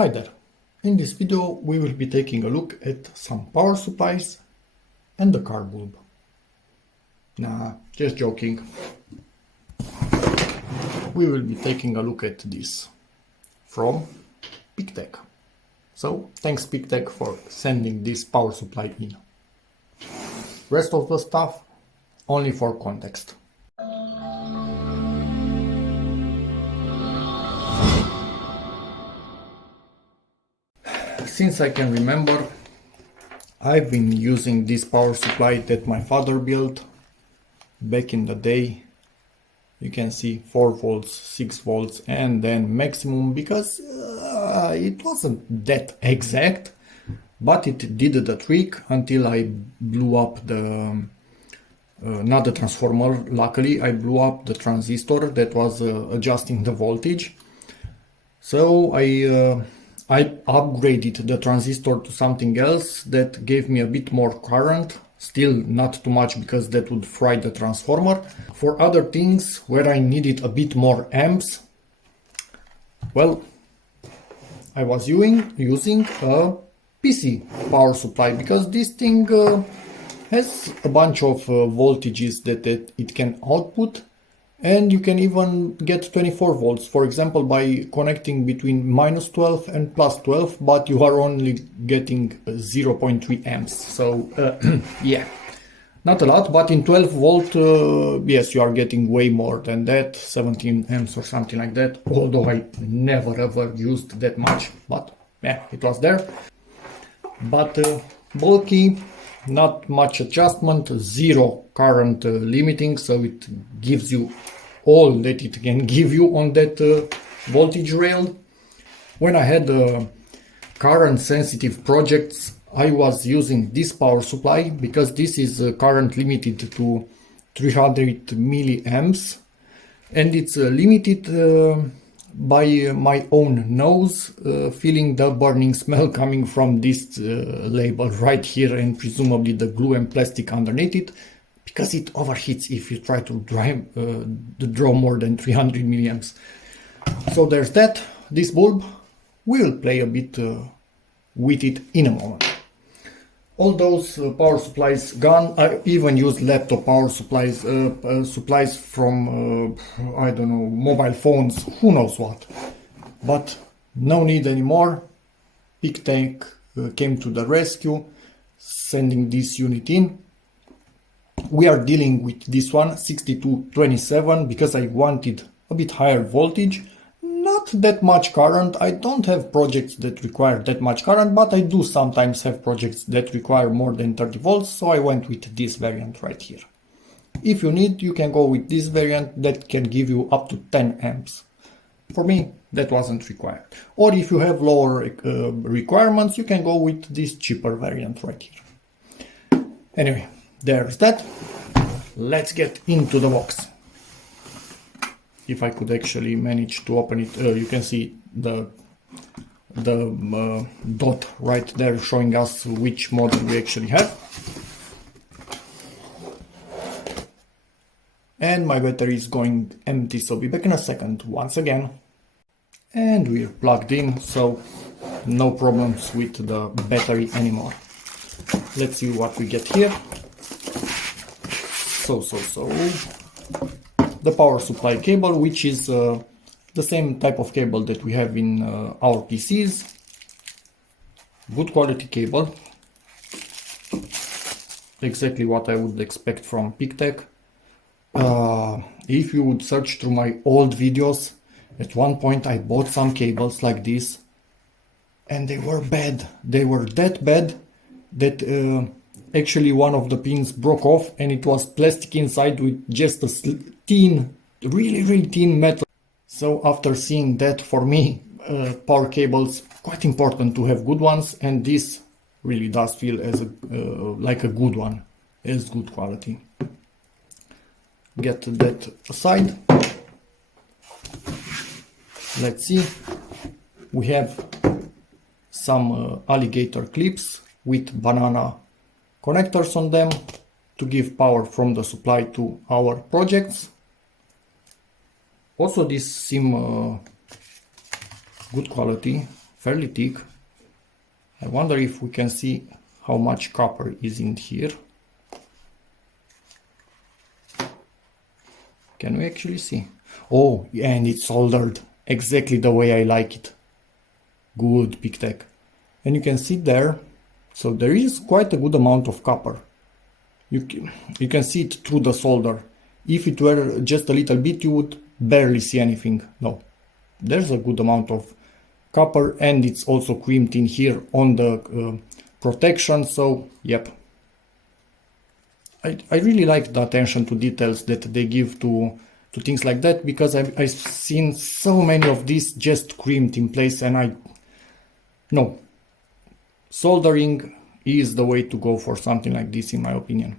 Hi there. In this video we will be taking a look at some power supplies and the car bulb. Nah, just joking. We will be taking a look at this from PeakTech. So thanks PeakTech for sending this power supply in. Rest of the stuff only for context. Since I can remember, I've been using this power supply that my father built back in the day. You can see 4 volts, 6 volts and then maximum, because it wasn't that exact, but it did the trick until I blew up the not the transformer. Luckily I blew up the transistor that was adjusting the voltage. So I upgraded the transistor to something else that gave me a bit more current, still not too much because that would fry the transformer. For other things where I needed a bit more amps, well, I was using a PC power supply, because this thing has a bunch of voltages that it can output. And you can even get 24 volts, for example, by connecting between -12 and +12, but you are only getting 0.3 amps. So, yeah, not a lot, but in 12 volt, yes, you are getting way more than that, 17 amps or something like that, although I never ever used that much, but yeah, it was there. But bulky, not much adjustment, zero current limiting, so it gives you all that it can give you on that voltage rail. When I had current sensitive projects, I was using this power supply because this is current limited to 300 milliamps, and it's limited by my own nose, feeling the burning smell coming from this label right here, and presumably the glue and plastic underneath it, because it overheats if you try to draw more than 300 milliamps. So there's that. This bulb, we'll play a bit with it in a moment. All those power supplies gone. I even used laptop power supplies, supplies from, I don't know, mobile phones, who knows what. But no need anymore. PeakTech came to the rescue, sending this unit in. We are dealing with this one, 6227, because I wanted a bit higher voltage. Not that much current. I don't have projects that require that much current, but I do sometimes have projects that require more than 30 volts, so I went with this variant right here. If you need, you can go with this variant that can give you up to 10 amps. For me, that wasn't required. Or if you have lower requirements, you can go with this cheaper variant right here. Anyway, there's that. Let's get into the box. If I could actually manage to open it, you can see the dot right there showing us which model we actually have. And my battery is going empty, so I'll be back in a second once again. And we're plugged in, so no problems with the battery anymore. Let's see what we get here. So the power supply cable, which is the same type of cable that we have in our PCs. Good quality cable. Exactly what I would expect from PeakTech. If you would search through my old videos, at one point I bought some cables like this, and they were bad. They were that bad that actually one of the pins broke off, and it was plastic inside with just a thin, really thin metal. So after seeing that, for me, power cables, quite important to have good ones, and this really does feel as like a good one, as good quality. Get that aside. Let's see. We have some alligator clips with banana connectors on them to give power from the supply to our projects. Also, these seem good quality. fairly thick. I wonder if we can see how much copper is in here. Can we actually see? Oh, and it's soldered exactly the way I like it. Good, PeakTech. And you can see there, so there is quite a good amount of copper. You can see it through the solder. If it were just a little bit, you would barely see anything. No, there's a good amount of copper, and it's also crimped in here on the protection. So, yep. I really like the attention to details that they give to things like that, because I've seen so many of these just crimped in place, and no. Soldering is the way to go for something like this, in my opinion.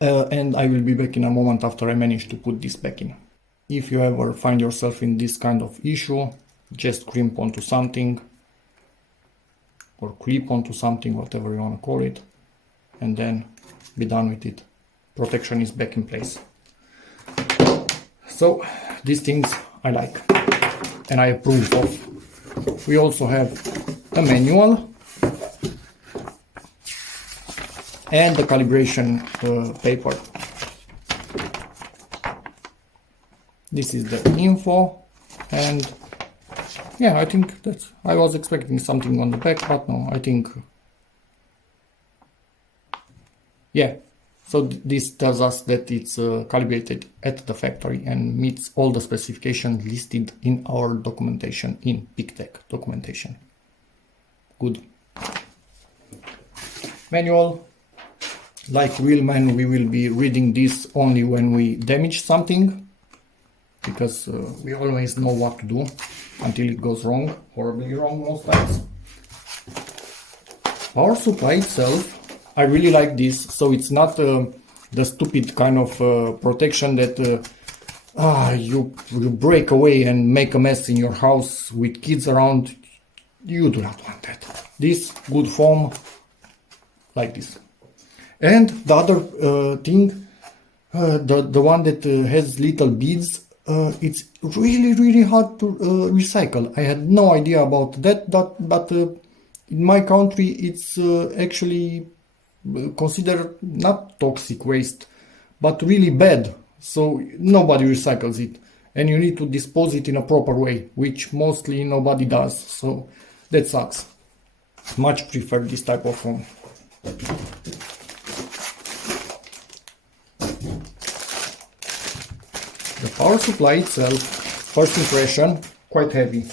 And I will be back in a moment after I manage to put this back in. If you ever find yourself in this kind of issue, just crimp onto something, or clip onto something, whatever you want to call it, and then be done with it. Protection is back in place. So these things I like and I approve of. We also have a manual and the calibration paper. This is the info, and yeah, I think that's, I was expecting something on the back, but no, I think, yeah. So this tells us that it's calibrated at the factory and meets all the specifications listed in our documentation, in PeakTech documentation. Good. Manual. Like real men, we will be reading this only when we damage something, because we always know what to do until it goes wrong, horribly wrong most times. Power supply itself, I really like this, so it's not the stupid kind of protection that you break away and make a mess in your house with kids around. You do not want that. This good foam, like this. And the other thing, the one that has little beads, it's really hard to recycle. I had no idea about that, but in my country it's actually considered not toxic waste, but really bad. So nobody recycles it, and you need to dispose it in a proper way, which mostly nobody does. So that sucks. Much prefer this type of foam. The power supply itself, first impression, quite heavy.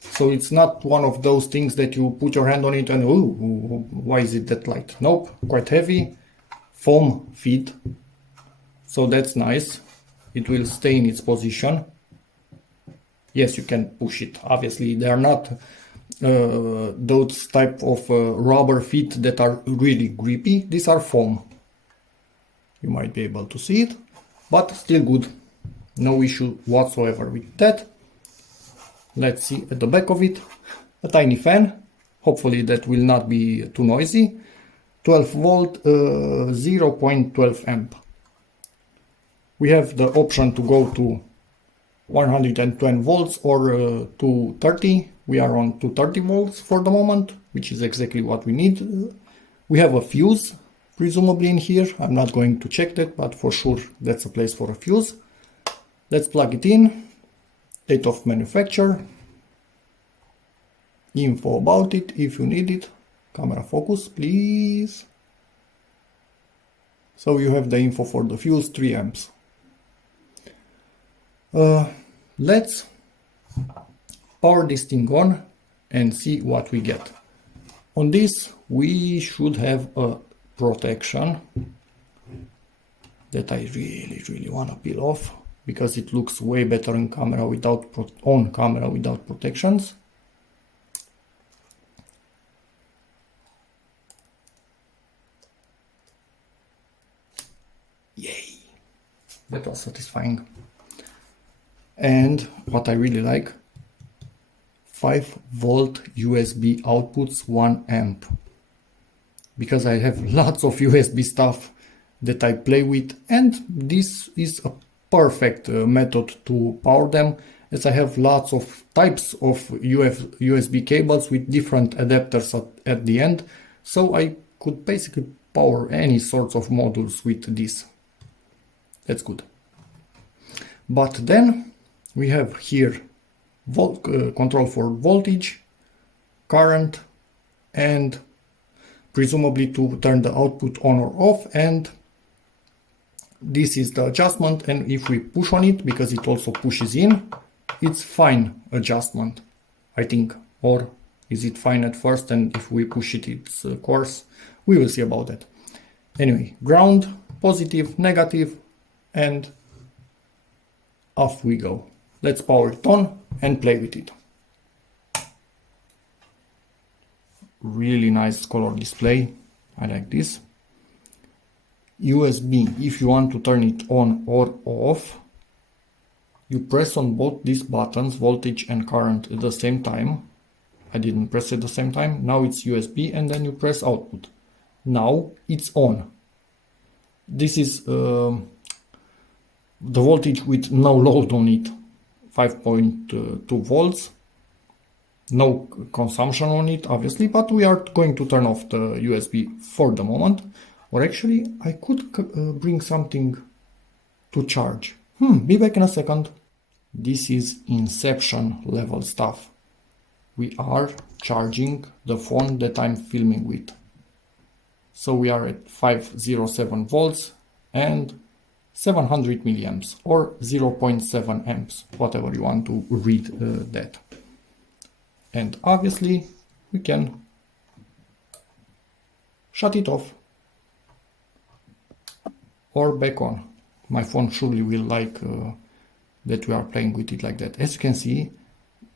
So it's not one of those things that you put your hand on it and, oh, why is it that light? Nope, quite heavy. Foam feet. So that's nice. It will stay in its position. Yes, you can push it. Obviously, they are not those type of rubber feet that are really grippy. These are foam. You might be able to see it, but still good. No issue whatsoever with that. Let's see at the back of it. A tiny fan. Hopefully that will not be too noisy. 12 volt, 0.12 amp. We have the option to go to 110 volts or 230. We are on 230 volts for the moment, which is exactly what we need. We have a fuse, presumably in here. I'm not going to check that, but for sure that's a place for a fuse. Let's plug it in. Date of manufacture. Info about it if you need it. Camera focus, please. So you have the info for the fuse, 3 amps. Let's power this thing on and see what we get. On this we should have a protection that I really want to peel off, because it looks way better in camera without on camera without protections. Yay! That was satisfying. And what I really like, 5 volt USB outputs, 1 amp. Because I have lots of USB stuff that I play with, and this is a perfect method to power them, as I have lots of types of USB cables with different adapters at the end, so I could basically power any sorts of modules with this. That's good. But then we have here control for voltage, current, and presumably to turn the output on or off, and this is the adjustment, and if we push on it, because it also pushes in, it's fine adjustment, I think. Or is it fine at first, and if we push it, it's coarse? We will see about that. Anyway, ground, positive, negative, and off we go. Let's power it on and play with it. Really nice color display. I like this. USB, if you want to turn it on or off, you press on both these buttons, voltage and current, at the same time. I didn't press at the same time. Now it's USB, and then you press output. Now it's on. This is the voltage with no load on it, 5.2 volts. No consumption on it, obviously, but we are going to turn off the USB for the moment. Or actually, I could bring something to charge. Be back in a second. This is Inception level stuff. We are charging the phone that I'm filming with. So we are at 507 volts and 700 milliamps or 0.7 amps, whatever you want to read that. And obviously we can shut it off or back on. My phone surely will like that we are playing with it like that. As you can see,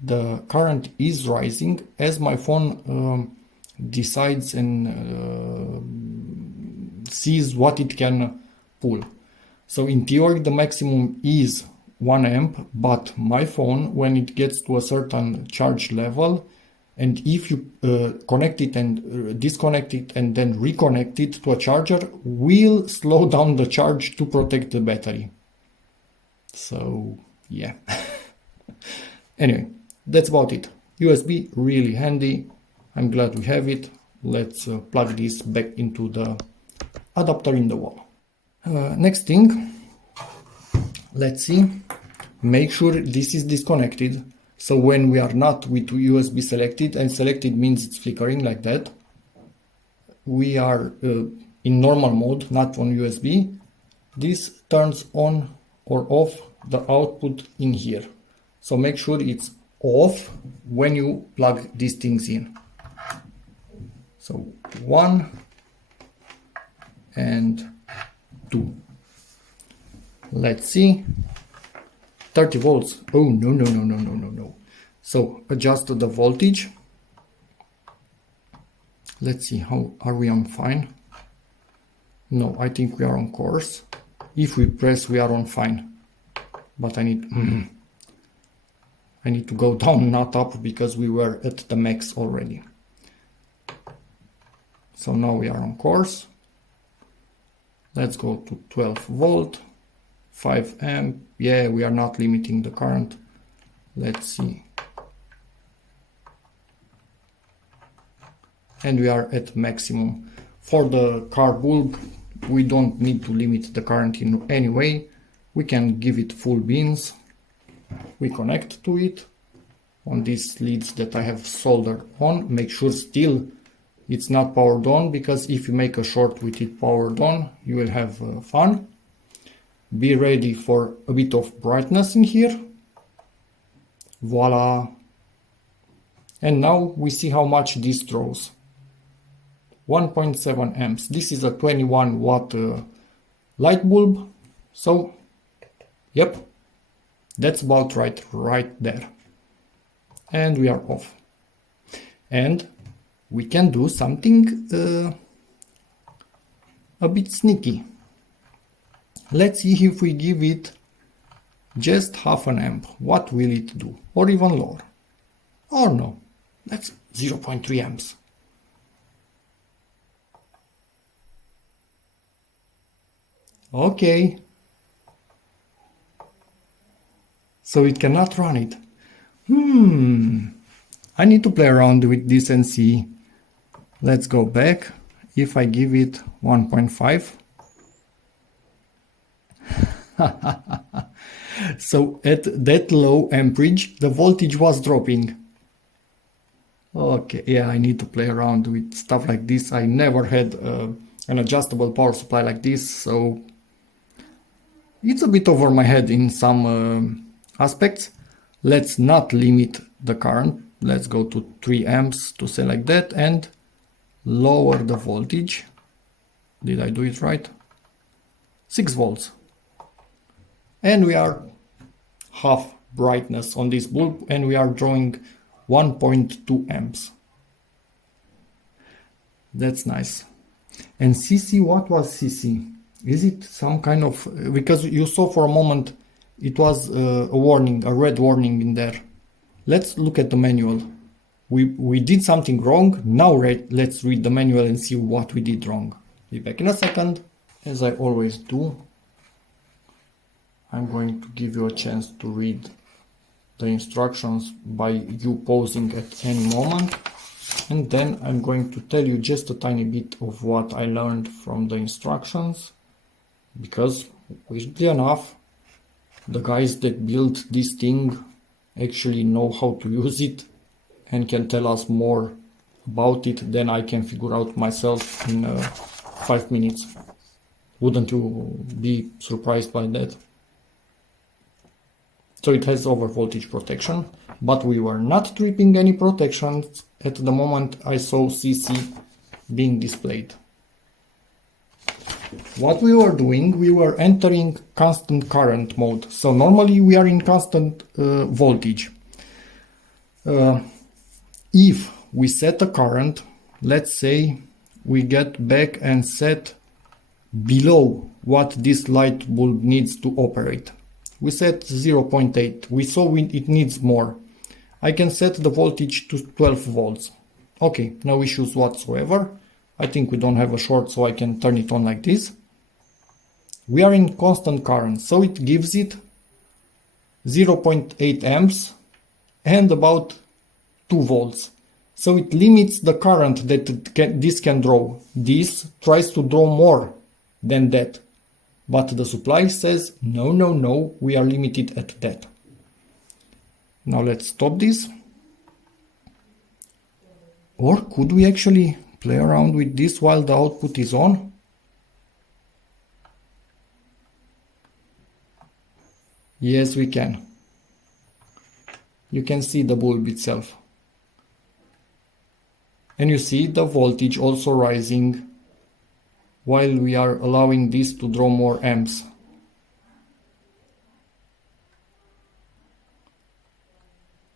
the current is rising as my phone decides and sees what it can pull. So in theory the maximum is 1 amp, but my phone, when it gets to a certain charge level, and if you connect it and disconnect it and then reconnect it to a charger, will slow down the charge to protect the battery. So yeah. Anyway, that's about it. USB, really handy. I'm glad we have it. Let's plug this back into the adapter in the wall. Next thing, let's see. Make sure this is disconnected. So when we are not with USB selected, and selected means it's flickering like that, we are in normal mode, not on USB. This turns on or off the output in here. So make sure it's off when you plug these things in. So 1 and 2. Let's see. 30 volts. Oh, no. So adjust the voltage. Let's see, how are we on fine? No, I think we are on course. If we press, we are on fine. But I need to go down, not up, because we were at the max already. So now we are on course. Let's go to 12 volt, 5 amp. Yeah, we are not limiting the current. Let's see. And we are at maximum. For the car bulb, we don't need to limit the current in any way. We can give it full beans. We connect to it on these leads that I have soldered on. Make sure still it's not powered on, because if you make a short with it powered on, you will have fun. Be ready for a bit of brightness in here. Voila. And now we see how much this draws. 1.7 amps. This is a 21 watt light bulb. So, yep, that's about right there. And we are off. And we can do something a bit sneaky. Let's see if we give it just half an amp. What will it do? Or even lower. Or no. That's 0.3 amps. Okay. so it cannot run it. I need to play around with this and see. Let's go back. If I give it 1.5. So at that low amperage, the voltage was dropping. Okay, yeah, I need to play around with stuff like this. I never had an adjustable power supply like this, so it's a bit over my head in some aspects. Let's not limit the current. Let's go to 3 amps to say like that and lower the voltage. Did I do it right? 6 volts. And we are half brightness on this bulb and we are drawing 1.2 amps. That's nice. And CC, what was CC? Is it some kind of, because you saw for a moment it was a warning, a red warning in there. Let's look at the manual. We did something wrong. Now let's read the manual and see what we did wrong. Be back in a second. As I always do, I'm going to give you a chance to read the instructions by you pausing at any moment. And then I'm going to tell you just a tiny bit of what I learned from the instructions. Because, weirdly enough, the guys that built this thing actually know how to use it and can tell us more about it than I can figure out myself in 5 minutes. Wouldn't you be surprised by that? So it has over voltage protection, but we were not tripping any protections at the moment I saw CC being displayed. What we were doing, we were entering constant current mode. So normally we are in constant voltage. If we set a current, let's say we get back and set below what this light bulb needs to operate. We set 0.8. We saw it needs more. I can set the voltage to 12 volts. Okay, no issues whatsoever. I think we don't have a short, so I can turn it on like this. We are in constant current, so it gives it 0.8 amps and about 2 volts. So it limits the current that this can draw. This tries to draw more than that. But the supply says, no, no, no, we are limited at that. Now let's stop this. Or could we actually play around with this while the output is on? Yes, we can. You can see the bulb itself. And you see the voltage also rising while we are allowing this to draw more amps.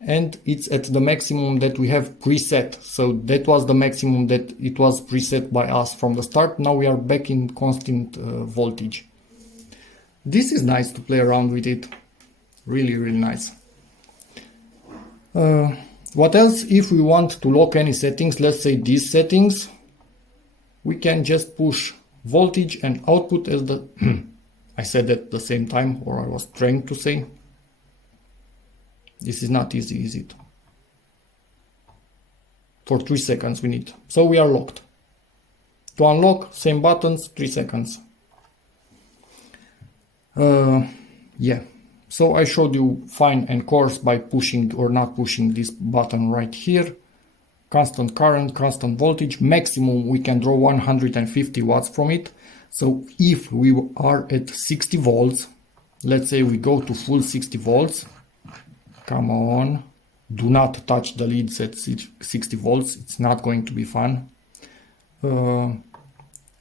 And it's at the maximum that we have preset. So that was the maximum that it was preset by us from the start. Now we are back in constant voltage. This is nice to play around with it. Really, really nice. What else? If we want to lock any settings, let's say these settings, we can just push voltage and output as the I said at the same time, or I was trying to say. This is not easy, is it? For 3 seconds we need. So we are locked. To unlock, same buttons, 3 seconds. Yeah. So I showed you fine and coarse by pushing or not pushing this button right here. Constant current, constant voltage, maximum we can draw 150 watts from it. So if we are at 60 volts, let's say we go to full 60 volts, come on, do not touch the leads at 60 volts, it's not going to be fun.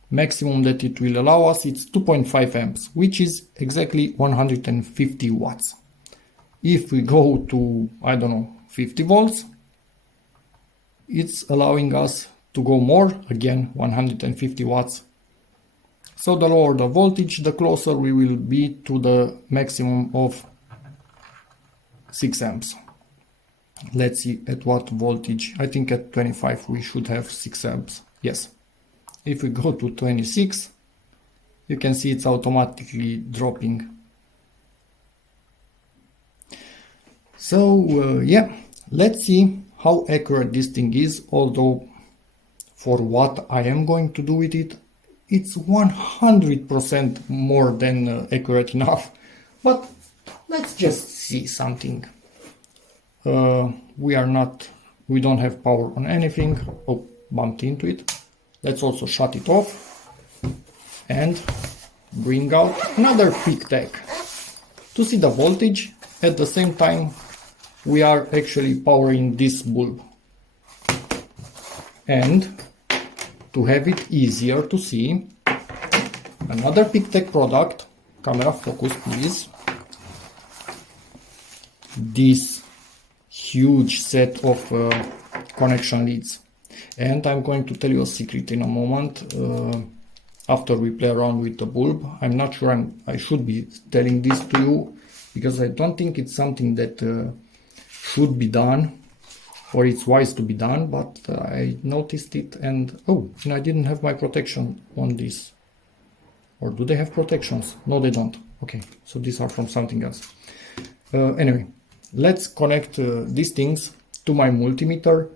Maximum that it will allow us, it's 2.5 amps, which is exactly 150 watts. If we go to, I don't know, 50 volts, it's allowing us to go more, again 150 watts. So the lower the voltage, the closer we will be to the maximum of 6 amps. Let's see at what voltage. I think at 25 we should have 6 amps. Yes. If we go to 26, you can see it's automatically dropping. Yeah, let's see how accurate this thing is, although for what I am going to do with it, it's 100% more than accurate enough. But let's just see something. We don't have power on anything. Oh, bumped into it. Let's also shut it off and bring out another PeakTech to see the voltage. At the same time, we are actually powering this bulb. And to have it easier to see, another PeakTech product, camera focus please, this huge set of connection leads. And I'm going to tell you a secret in a moment, after we play around with the bulb. I'm not sure I should be telling this to you, because I don't think it's something that should be done, or it's wise to be done, but I noticed it and I didn't have my protection on this. Or do they have protections? No, they don't. Okay, so these are from something else. Anyway, let's connect these things to my multimeter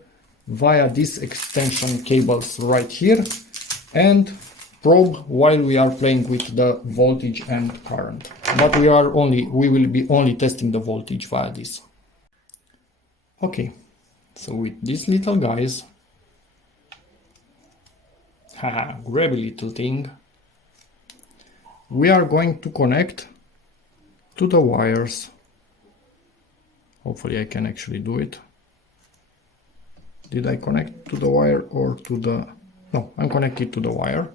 via these extension cables right here and probe while we are playing with the voltage and current. But we will be only testing the voltage via this. Okay, so with these little guys, grabby little thing, we are going to connect to the wires. Hopefully I can actually do it. Did I connect to the wire or to the... No, I'm connected to the wire.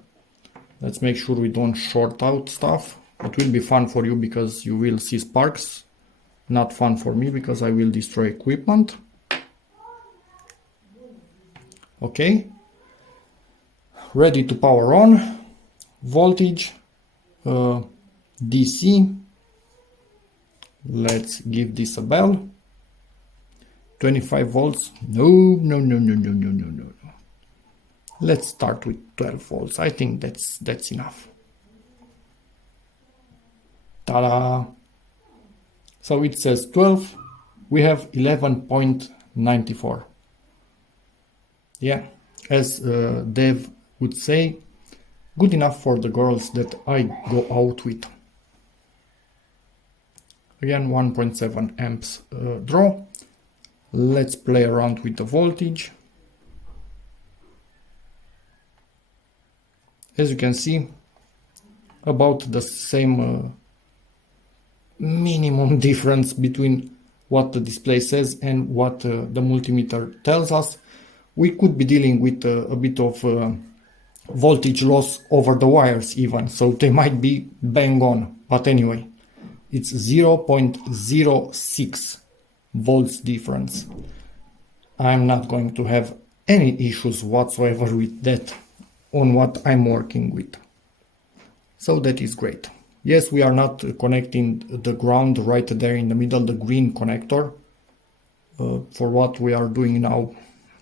Let's make sure we don't short out stuff. It will be fun for you because you will see sparks. Not fun for me because I will destroy equipment. Okay. Ready to power on. Voltage. DC. Let's give this a bell. 25 volts. No. Let's start with 12 volts. I think that's enough. Ta-da! So it says 12. We have 11.94. Yeah, as Dev would say, good enough for the girls that I go out with. Again, 1.7 amps draw. Let's play around with the voltage. As you can see, about the same minimum difference between what the display says and what the multimeter tells us. We could be dealing with a bit of voltage loss over the wires even, so they might be bang on. But anyway, it's 0.06 volts difference. I'm not going to have any issues whatsoever with that on what I'm working with. So that is great. Yes, we are not connecting the ground right there in the middle, the green connector. For what we are doing now,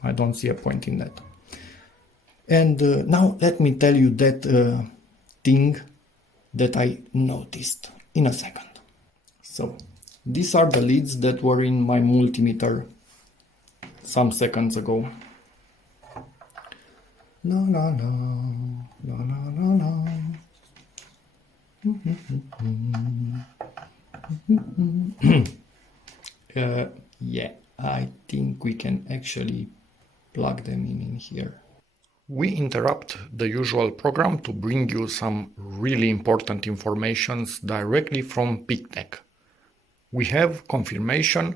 I don't see a point in that. And now let me tell you that thing that I noticed in a second. So these are the leads that were in my multimeter some seconds ago. Yeah, I think we can actually plug them in here. We interrupt the usual program to bring you some really important informations directly from PeakTech. We have confirmation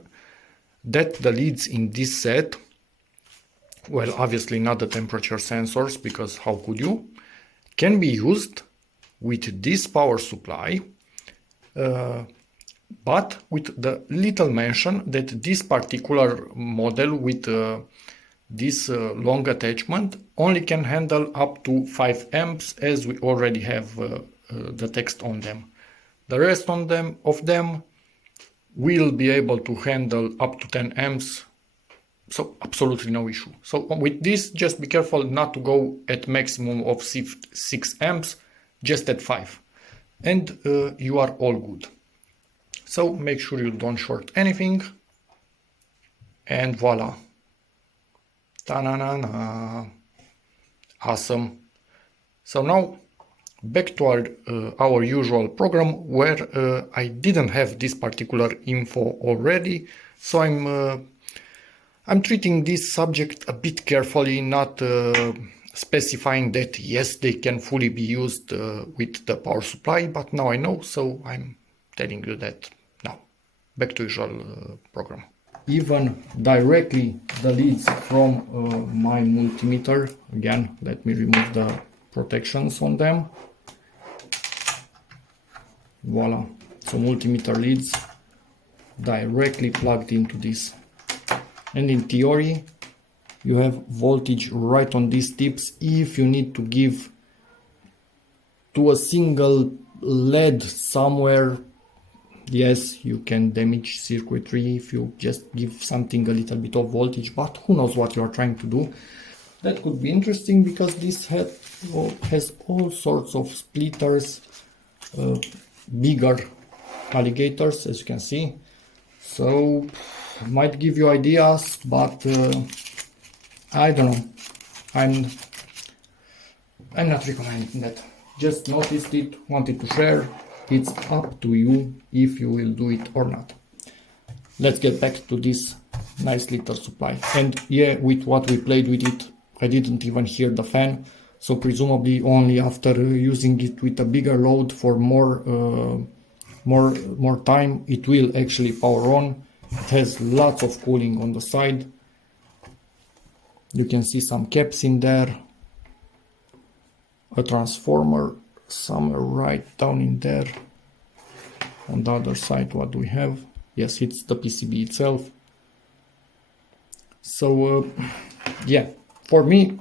that the leads in this set, well, obviously not the temperature sensors, because how could you, can be used with this power supply, but with the little mention that this particular model with this long attachment only can handle up to 5 amps, as we already have the text on them. The rest of them will be able to handle up to 10 amps, so absolutely no issue. So with this, just be careful not to go at maximum of 6 amps, just at 5, and you are all good. So make sure you don't short anything. And voila. Ta-na-na-na. Awesome. So now back to our usual program where I didn't have this particular info already. So I'm treating this subject a bit carefully, not specifying that yes, they can fully be used with the power supply, but now I know, so I'm telling you that now. Back to usual program. Even directly the leads from my multimeter. Again, let me remove the protections on them. Voila. So multimeter leads directly plugged into this. And in theory, you have voltage right on these tips. If you need to give to a single LED somewhere, yes, you can damage circuitry if you just give something a little bit of voltage, but who knows what you are trying to do. That could be interesting because this has all sorts of splitters, bigger alligators, as you can see. So might give you ideas, but I don't know. I'm not recommending that. Just noticed it, wanted to share. It's up to you if you will do it or not. Let's get back to this nice little supply. And yeah, with what we played with it, I didn't even hear the fan. So presumably only after using it with a bigger load for more time, it will actually power on. It has lots of cooling on the side. You can see some caps in there. A transformer somewhere right down in there. On the other side, what do we have? Yes, it's the PCB itself. So yeah, for me,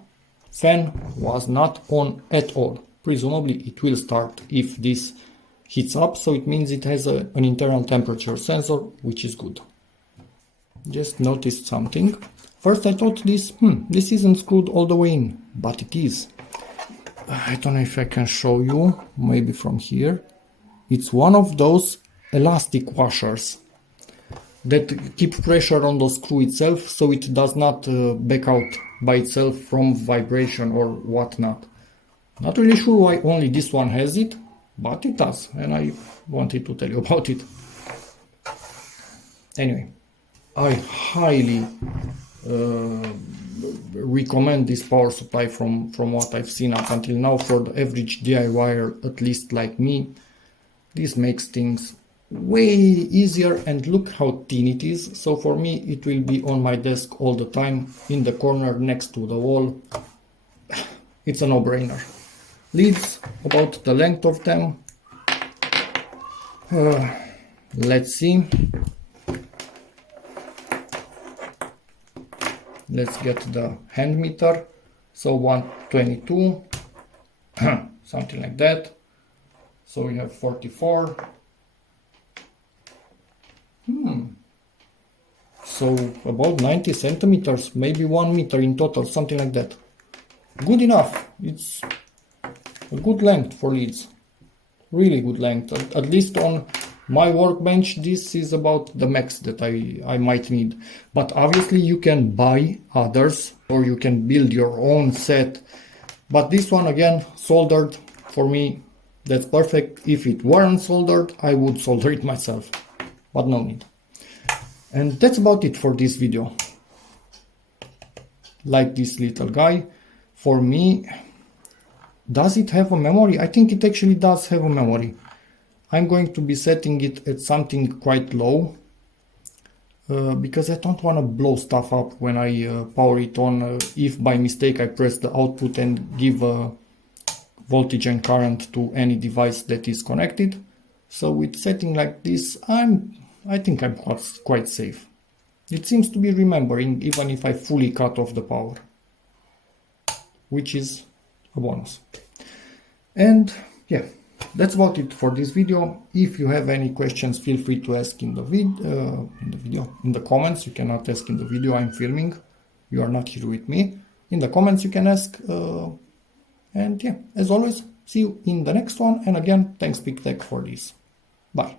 fan was not on at all. Presumably it will start if this heats up, so it means it has an internal temperature sensor, which is good. Just noticed something. First I thought this isn't screwed all the way in, but it is. I don't know if I can show you, maybe from here. It's one of those elastic washers that keep pressure on the screw itself, so it does not back out by itself from vibration or whatnot. Not really sure why only this one has it, but it does, and I wanted to tell you about it. Anyway, I highly recommend this power supply from what I've seen up until now for the average DIYer, at least like me. This makes things way easier, and look how thin it is. So for me it will be on my desk all the time, in the corner next to the wall. It's a no-brainer. Leads, about the length of them, let's see. Let's get the hand meter. So 122, something like that. So we have 44. So about 90 centimeters, maybe 1 meter in total, something like that. Good enough. It's a good length for leads. Really good length. At least on my workbench, this is about the max that I might need. But obviously you can buy others, or you can build your own set. But this one, again, soldered, for me, that's perfect. If it weren't soldered, I would solder it myself. But no need. And that's about it for this video. Like this little guy. For me, does it have a memory? I think it actually does have a memory. I'm going to be setting it at something quite low, because I don't want to blow stuff up when I power it on. If by mistake I press the output and give voltage and current to any device that is connected. So with setting like this, I think I'm quite safe. It seems to be remembering even if I fully cut off the power, which is a bonus. And yeah, that's about it for this video. If you have any questions, feel free to ask in the comments. You cannot ask in the video, I'm filming. You are not here with me. In the comments you can ask. And yeah, as always, see you in the next one. And again, thanks PeakTech for this. Bye.